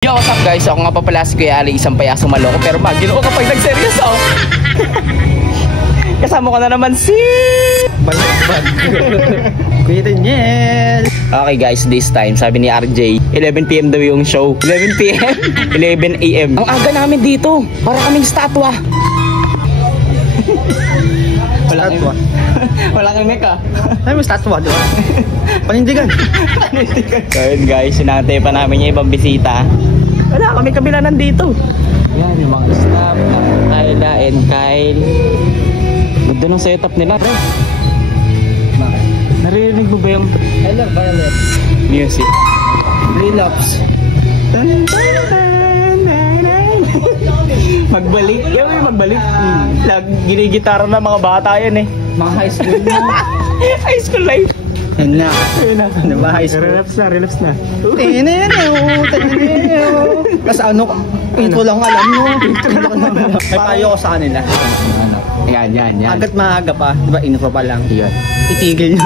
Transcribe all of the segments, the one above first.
Yo, what's up guys? Ako nga pa pala si Kuya Ali, isang payaso maloko pero maginoo kapag nagseryoso. Kasama ko na naman si Balagbag Kuya Daniel. Okay guys, this time sabi ni RJ 11 PM daw yung show. 11 PM? 11 AM. Ang aga namin dito, para kaming statwa. Statwa? Wala kang meka. Ay mo statwa, di ba? Panindigan. So yun guys, sinantay pa namin yung ibang bisita. Wala kami kabila nandito. Yan yung mga staff ng Kyla and Kyle. Ganda ng setup nila, pre. Naririnig mo ba yung Violet music? Relapse. Magbalik. Yung magbalik. Ginigitara na mga bata yan eh. Mga high school na. High school life. Yan na. Ayun na. Diba high school? Relapse na. Kasi ano, intro lang alam mo. May payo ko sa kanila. Yan. Agad maaga pa, diba intro pa lang. Yan. Itigil nyo.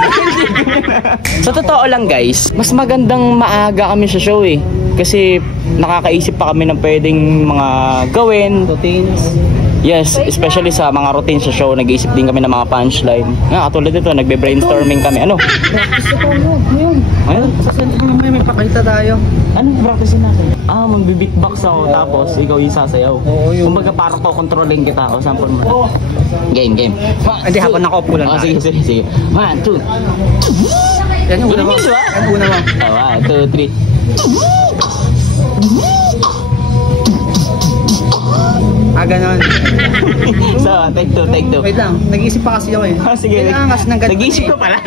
Sa totoo lang guys, mas magandang maaga kami sa show eh. Kasi nakakaisip pa kami ng pwedeng mga gawin. Routines. Yes, especially sa mga routine sa show, nag-iisip din kami ng mga punchline. Nga, katulad dito, nagbe-brainstorming kami. Ano? Practice ko ngayon. Ayun? Sa center mo may pakita tayo. Anong practice natin? Magbe-beatbox ako, tapos ikaw yung sasayaw. Oo, yun. Kumbaga parang controlling kita ako, sample mo. Game. Hindi, habang nakaupo lang tayo. Sige. 1, 2. Yan yung una mo. Yan una mo. 1, 2, 3. Ganon. So, take two. Wait lang, nag-iisip pa kasi ako eh. Sige. Kailangan kasi ng ganito. Nag-iisip ko pala.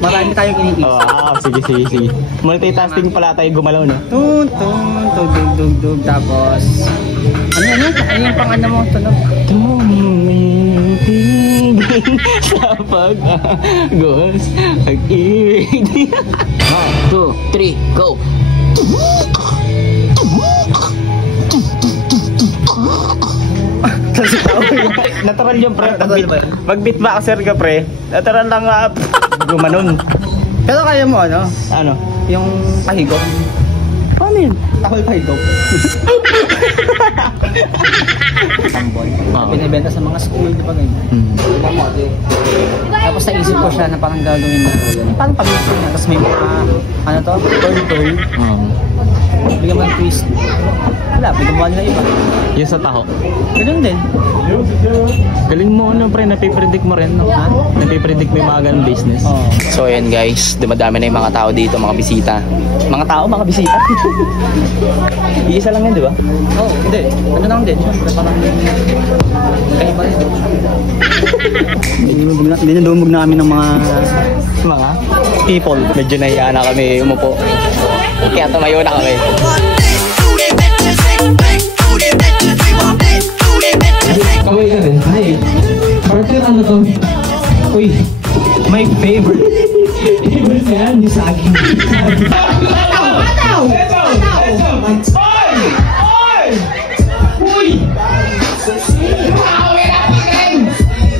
Marami tayong iniisip. Sige. Multitasking pala tayo gumalaw, no? Tun, dug. Tapos, ano yung pang ano mo? Tunog. Tumitigil sa pag-agos pag-ibig. 1, 2, 3, go! Natural yung pre. Mag-beatboxer ka pre. Natural lang gumanon. Pero kaya mo ano? Ano? Yung pahigop. Paano yun? Takoy pahigop. Tambol. Binibenta sa mga school, di ba ganyan? Tapos naisip ko siya na parang gagawin na. Parang pag-isip niya. Tapos may mga, ano to? Pearl. Bigyan mo ng twist. Wala, bigyan mo nila iba. Yung sa taho. Ganun din. Galing mo ano pre, napipredict mo rin, no? Ha? Napipredict mo yung mga ganun business. So ayan guys, dumadami na yung mga tao dito, mga bisita. Mga tao, mga bisita? Iisa lang yan, di ba? Hindi. Ano lang din. Siyempre, parang kayo pa rin. Dinudumog na kami ng mga people. Medyo nahiya na kami umupo. Kaya tumayo na kami. Kaway ka rin. Hi. Partner, ano to? Uy, my favorite. Favorite na yan, yung saging. Pataw! Oy! Uy!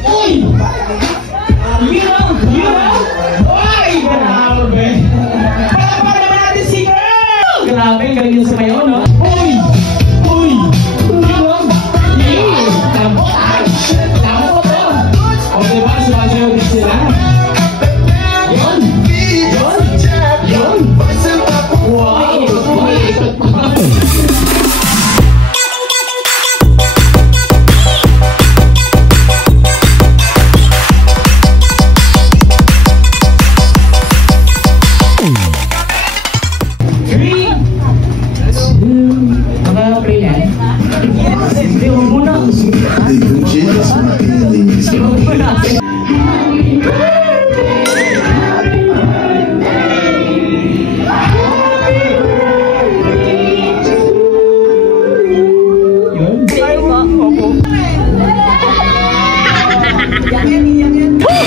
Uy! Uy! Grabe! Para naman natin si girl! Grabe, galing yung sumayaw, no? Uy!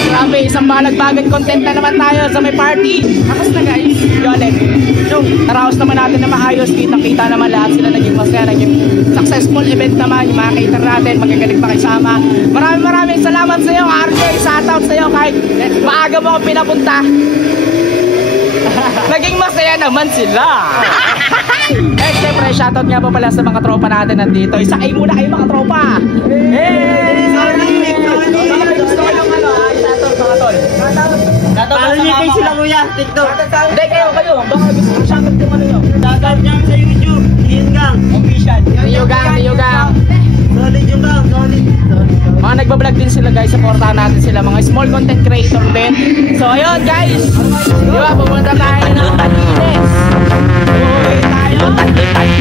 Grabe, isang balagbagan content na naman tayo sa may party. Akas na guys, Yolen. So, naraos naman natin na maayos. Kita-kita naman lahat sila naging masaya. Naging successful event naman. Yung mga cater natin, magagaling pa kaysama. Maraming salamat sa iyo, RJ. Shoutout sa iyo kahit maaga mo ako pinapunta. Naging masaya naman sila. Eh, siyempre, shoutout nga po pala sa mga tropa natin nandito. Isakay muna kayo mga tropa. Palilitin sila kuya, TikTok. Hindi, kayo. Baka gusto ko shoutout yung ano nyo. Shoutout niyan sa YouTube, Niyan Gang, official. Niyugang. Solid yung gang, solid. Mga nagbablog din sila guys, supportahan natin sila, mga small content creator din. So ayun guys, di ba, pumunta tayo ng Tagines. Uwi tayo, tagli tayo.